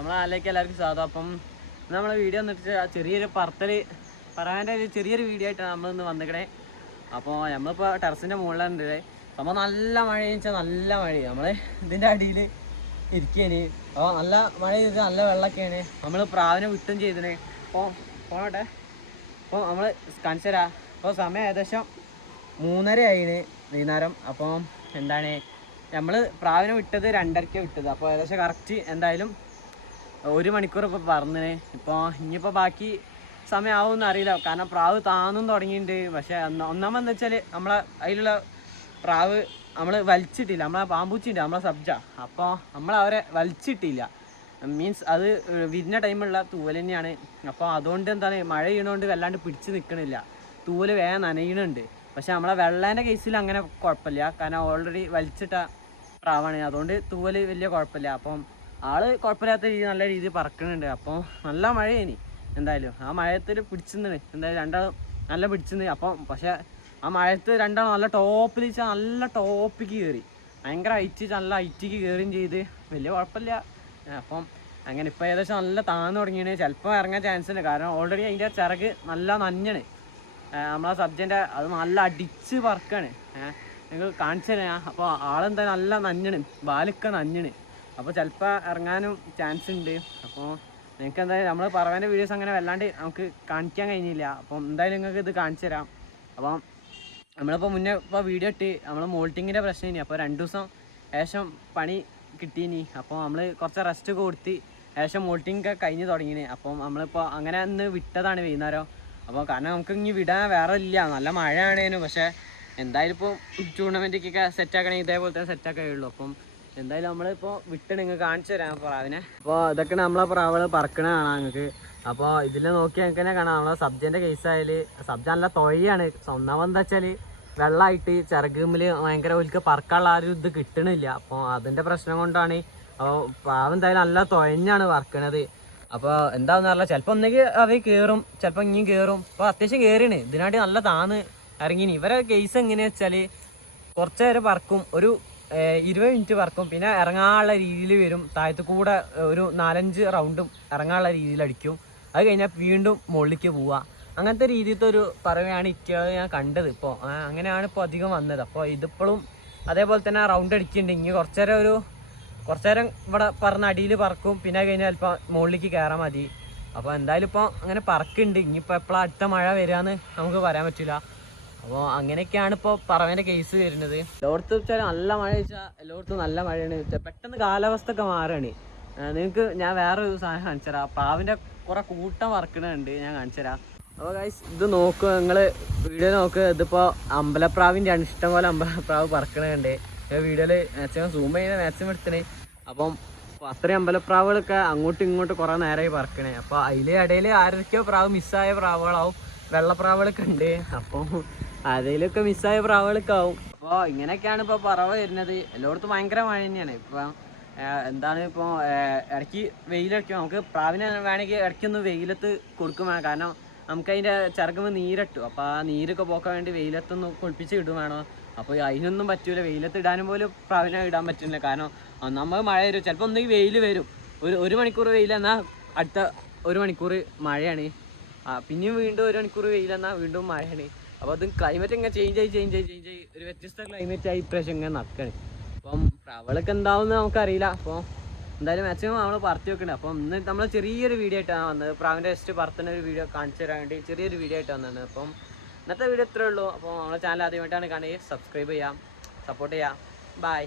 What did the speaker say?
നമ്മളെ ആലേക്ക് എല്ലാവർക്കും സ്വാഗതം. അപ്പം നമ്മളെ വീഡിയോ എന്നിട്ട് ചെറിയൊരു പറയാൻ്റെ ഒരു ചെറിയൊരു വീഡിയോ ആയിട്ടാണ് നമ്മളിന്ന് വന്നിക്കണേ. അപ്പോൾ നമ്മളിപ്പോൾ ടെറസിൻ്റെ മുകളിലുണ്ട്. അപ്പോൾ നല്ല മഴയെന്ന് വെച്ചാൽ നല്ല മഴ. നമ്മൾ ഇതിൻ്റെ അടിയിൽ ഇരിക്കുകയാണ്. അപ്പോൾ നല്ല മഴ ചെയ്തിട്ട് നല്ല വെള്ളമൊക്കെയാണ്. നമ്മൾ പ്രാവിനെ വിട്ടും ചെയ്തിന്. അപ്പോൾ പോകട്ടെ. അപ്പോൾ നമ്മൾ കാണിച്ചു തരാം. അപ്പോൾ സമയം ഏകദേശം 3:30 ആയിന് വൈകുന്നേരം. അപ്പോൾ എന്താണ് നമ്മൾ പ്രാവിനെ വിട്ടത് 2:30 വിട്ടത്. അപ്പോൾ ഏകദേശം കറക്റ്റ് എന്തായാലും 1 മണിക്കൂർ ഇപ്പോൾ പറഞ്ഞിന്. ഇപ്പോൾ ഇനിയിപ്പോൾ ബാക്കി സമയമാവുമെന്ന് അറിയില്ല, കാരണം പ്രാവ് താന്നും തുടങ്ങിയിട്ടുണ്ട്. പക്ഷേ ഒന്നാമെന്ന് വെച്ചാൽ നമ്മളെ അതിലുള്ള പ്രാവ് നമ്മൾ വലിച്ചിട്ടില്ല. നമ്മളെ പാമ്പൂച്ചിണ്ട്, നമ്മളെ സബ്ജ. അപ്പോൾ നമ്മളവരെ വലിച്ചിട്ടില്ല. മീൻസ് അത് വിരിഞ്ഞ ടൈമുള്ള തൂവൽ തന്നെയാണ്. അപ്പോൾ അതുകൊണ്ട് എന്താണ് മഴ ചെയ്യണോണ്ട് വല്ലാണ്ട് പിടിച്ച് നിൽക്കണില്ല. തൂവൽ വേഗം നനയണുണ്ട്. പക്ഷെ നമ്മളെ വെള്ളേൻ്റെ കേസിൽ അങ്ങനെ കുഴപ്പമില്ല, കാരണം ഓൾറെഡി വലിച്ചിട്ട പ്രാവാണ്. അതുകൊണ്ട് തൂവൽ വലിയ കുഴപ്പമില്ല. അപ്പം ആള് കുഴപ്പമില്ലാത്ത രീതി നല്ല രീതിയിൽ പറക്കണുണ്ട്. അപ്പോൾ നല്ല മഴയേനി. എന്തായാലും ആ മഴയത്തിൽ പിടിച്ചിരുന്നത് എന്തായാലും രണ്ടാളും നല്ല പിടിച്ചിരുന്നത്. അപ്പം പക്ഷേ ആ മഴയത്ത് രണ്ടാളും നല്ല ടോപ്പിൽ വെച്ചാൽ നല്ല ടോപ്പിക്ക് കയറി, ഭയങ്കര ഹൈറ്റ് നല്ല ഹൈറ്റിക്ക് കയറുകയും ചെയ്ത് വലിയ കുഴപ്പമില്ല. അപ്പം അങ്ങനെ ഇപ്പോൾ ഏകദേശം നല്ല താന്ന് തുടങ്ങിയാണ്. ചിലപ്പോൾ ഇറങ്ങാൻ ചാൻസ് ഉണ്ട്, കാരണം ഓൾറെഡി അതിൻ്റെ ചിറക് നല്ല നഞ്ഞണ്. നമ്മളെ സബ്ജൻ്റെ അത് നല്ല അടിച്ച് പറക്കാണ്. നിങ്ങൾ കാണിച്ചു തരാം. അപ്പോൾ ആളെന്തായാലും നല്ല നഞ്ഞണ്, ബാലൊക്കെ നഞ്ഞണ്. അപ്പോൾ ചിലപ്പോൾ ഇറങ്ങാനും ചാൻസ് ഉണ്ട്. അപ്പോൾ നിങ്ങൾക്ക് എന്തായാലും നമ്മൾ പറവേൻ്റെ വീഡിയോസ് അങ്ങനെ വല്ലാണ്ട് നമുക്ക് കാണിക്കാൻ കഴിഞ്ഞില്ല. അപ്പം എന്തായാലും നിങ്ങൾക്ക് ഇത് കാണിച്ചു തരാം. അപ്പം നമ്മളിപ്പോൾ മുന്നേ ഇപ്പോൾ വീഡിയോ ഇട്ട് നമ്മൾ മോൾട്ടിങ്ങിൻ്റെ പ്രശ്നം ഇനി. അപ്പോൾ 2 ദിവസം ശേഷം പണി കിട്ടീനി. അപ്പോൾ നമ്മൾ കുറച്ച് റെസ്റ്റ് കൊടുത്ത് ശേഷം മോൾട്ടിങ് ഒക്കെ കഴിഞ്ഞ് തുടങ്ങിന്. അപ്പം നമ്മളിപ്പോൾ അങ്ങനെ ഒന്ന് വിട്ടതാണ് വൈകുന്നേരം. അപ്പോൾ കാരണം നമുക്ക് ഇനി വിടാൻ വേറെ ഇല്ല, നല്ല മഴ ആണേനും. പക്ഷേ എന്തായാലും ഇപ്പോൾ ടൂർണമെൻറ്റിക്കൊക്കെ സെറ്റാക്കണമെങ്കിൽ ഇതേപോലെ തന്നെ സെറ്റാക്കുകയുള്ളൂ. അപ്പം എന്തായാലും നമ്മളിപ്പോൾ വിട്ട് നിങ്ങൾക്ക് കാണിച്ചു തരാം പ്രാവിനെ. അപ്പോൾ ഇതൊക്കെ നമ്മളെ പ്രാവുകൾ പറക്കണ കാണാം നിങ്ങൾക്ക്. അപ്പോൾ ഇതിൽ നോക്കി ഞങ്ങൾക്ക് തന്നെ കാണാം. നമ്മളെ സബ്ജൻ്റെ കേസായാൽ സബ്ജ നല്ല തൊഴിയാണ്. ഒന്നാമെന്താ വെച്ചാൽ വെള്ളമായിട്ട് ചിറകുമ്മിൽ ഭയങ്കര ഒരിക്കൽ പറക്കാനുള്ള ആ ഒരു ഇത് കിട്ടണില്ല. അപ്പോൾ അതിൻ്റെ പ്രശ്നം കൊണ്ടാണ്. അപ്പോൾ പ്രാവ് എന്തായാലും നല്ല തൊഴഞ്ഞാണ് പറക്കണത്. അപ്പോൾ എന്താണെന്ന് പറഞ്ഞാൽ ചിലപ്പോൾ ഒന്നെങ്കിൽ അവർ കയറും, ചിലപ്പോൾ ഇനിയും കയറും. അപ്പോൾ അത്യാവശ്യം കയറിയാണ്. ഇതിനായിട്ട് നല്ല താന്ന് ഇറങ്ങിന്. ഇവരെ കേസ് എങ്ങനെയാണെന്ന് വെച്ചാൽ കുറച്ച് നേരം പറക്കും, ഒരു 20 മിനിറ്റ് പറക്കും, പിന്നെ ഇറങ്ങാനുള്ള രീതിയിൽ വരും. താഴത്ത് കൂടെ ഒരു 4-5 റൗണ്ടും ഇറങ്ങാനുള്ള രീതിയിൽ അടിക്കും. അത് കഴിഞ്ഞാൽ വീണ്ടും മുകളിലേക്ക് പോവുക. അങ്ങനത്തെ രീതിയിലത്തെ ഒരു പറവയാണ് ഇറ്റകൾ ഞാൻ കണ്ടത്. ഇപ്പോൾ അങ്ങനെയാണ് ഇപ്പോൾ അധികം വന്നത്. അപ്പോൾ ഇതിപ്പോഴും അതേപോലെ തന്നെ റൗണ്ട് അടിക്കുന്നുണ്ട്. ഇനി കുറച്ച് നേരം ഇവിടെ പറഞ്ഞ അടിയിൽ പറക്കും, പിന്നെ കഴിഞ്ഞാൽ ചിലപ്പോൾ മുകളിലേക്ക് കയറാൻ മതി. അപ്പോൾ എന്തായാലും ഇപ്പോൾ അങ്ങനെ പറക്കുന്നുണ്ട്. ഇനിയിപ്പോൾ എപ്പോഴാണ് അടുത്ത മഴ വരികയെന്ന് നമുക്ക് പറയാൻ പറ്റില്ല. അപ്പോൾ അങ്ങനെയൊക്കെയാണ് ഇപ്പോൾ പറവേൻ്റെ കേസ് വരുന്നത്. എല്ലായിടത്തും വെച്ചാൽ നല്ല മഴ വെച്ചാൽ എല്ലായിടത്തും നല്ല മഴയാണ്. പെട്ടെന്ന് കാലാവസ്ഥ ഒക്കെ മാറുകയാണ്. നിങ്ങൾക്ക് ഞാൻ വേറൊരു സാധനം കാണിച്ചു തരാം. പ്രാവിൻ്റെ കുറേ കൂട്ടം വറക്കണുണ്ട്, ഞാൻ കാണിച്ചു തരാം. അപ്പോൾ ഗൈസ് ഇത് നോക്കുക, നിങ്ങൾ വീഡിയോ നോക്കുക. ഇതിപ്പോൾ അമ്പലപ്രാവിൻ്റെയാണ്. ഇഷ്ടംപോലെ അമ്പലപ്രാവ് പറക്കണുണ്ട്. വീഡിയോയിൽ മാക്സിമം സൂം ചെയ്യുന്ന മാക്സിമം എടുത്തണേ. അപ്പം അത്രയും അമ്പലപ്രാവുകളൊക്കെ അങ്ങോട്ടും ഇങ്ങോട്ടും കുറേ നേരമായി പറക്കണേ. അപ്പോൾ അതിൽ ഇടയിൽ ആരൊക്കെയോ പ്രാവ് മിസ്സായ പ്രാവുകളാവും, വെള്ളപ്രാവുകളൊക്കെ ഉണ്ട്. അപ്പോൾ അതിലൊക്കെ മിസ്സായ പ്രാവുകളൊക്കെ ആവും. അപ്പോൾ ഇങ്ങനെയൊക്കെയാണ് ഇപ്പോൾ പറവ വരുന്നത്. എല്ലായിടത്തും ഭയങ്കര മഴ തന്നെയാണ്. ഇപ്പം എന്താണ് ഇപ്പോൾ ഇടയ്ക്ക് വെയിലടിക്കും. നമുക്ക് പ്രാവിനെ വേണമെങ്കിൽ ഇടയ്ക്കൊന്ന് വെയിലത്ത് കൊടുക്കും വേണം, കാരണം നമുക്കതിൻ്റെ ചിറകുമ്പോൾ നീരട്ടും. അപ്പോൾ ആ നീരൊക്കെ പോക്കാൻ വേണ്ടി വെയിലത്തൊന്ന് കുളിപ്പിച്ച് ഇടും വേണം. അപ്പോൾ അതിനൊന്നും പറ്റൂല, വെയിലത്ത് ഇടാനും പോലും പ്രാവിനെ ഇടാൻ പറ്റില്ല. കാരണം നമ്മൾ മഴ വരും, ചിലപ്പോൾ ഒന്നെങ്കിൽ വെയിൽ വരും. ഒരു മണിക്കൂർ വെയിൽ എന്നാൽ അടുത്ത 1 മണിക്കൂർ മഴയാണ്. പിന്നെയും വീണ്ടും 1 മണിക്കൂർ വെയിലെന്നാൽ വീണ്ടും മഴയാണ്. അപ്പോൾ അത് ക്ലൈമറ്റ് ഇങ്ങനെ ചേഞ്ച് ആയി ഒരു വ്യത്യസ്ത ക്ലൈമറ്റായി ഇപ്രാവശ്യം ഇങ്ങനെ നടക്കുകയാണ്. അപ്പം പ്രാവുകളൊക്കെ എന്താവുമെന്ന് നമുക്കറിയില്ല. അപ്പോൾ എന്തായാലും മാക്സിമം നമ്മൾ പറത്തി വെക്കണേ. അപ്പം ഇന്ന് നമ്മൾ ചെറിയൊരു വീഡിയോ ആയിട്ടാണ് വന്നത്. പ്രാവിൻ്റെ ജസ്റ്റ് പറത്തുന്ന ഒരു വീഡിയോ കാണിച്ചു തരാൻ വേണ്ടി ചെറിയൊരു വീഡിയോ ആയിട്ട് വന്നത്. അപ്പം ഇന്നത്തെ വീഡിയോ ഇത്രയേ ഉള്ളൂ. അപ്പോൾ നമ്മുടെ ചാനൽ ആദ്യമായിട്ടാണ് കാണുക, സബ്സ്ക്രൈബ് ചെയ്യാം, സപ്പോർട്ട് ചെയ്യാം. ബൈ.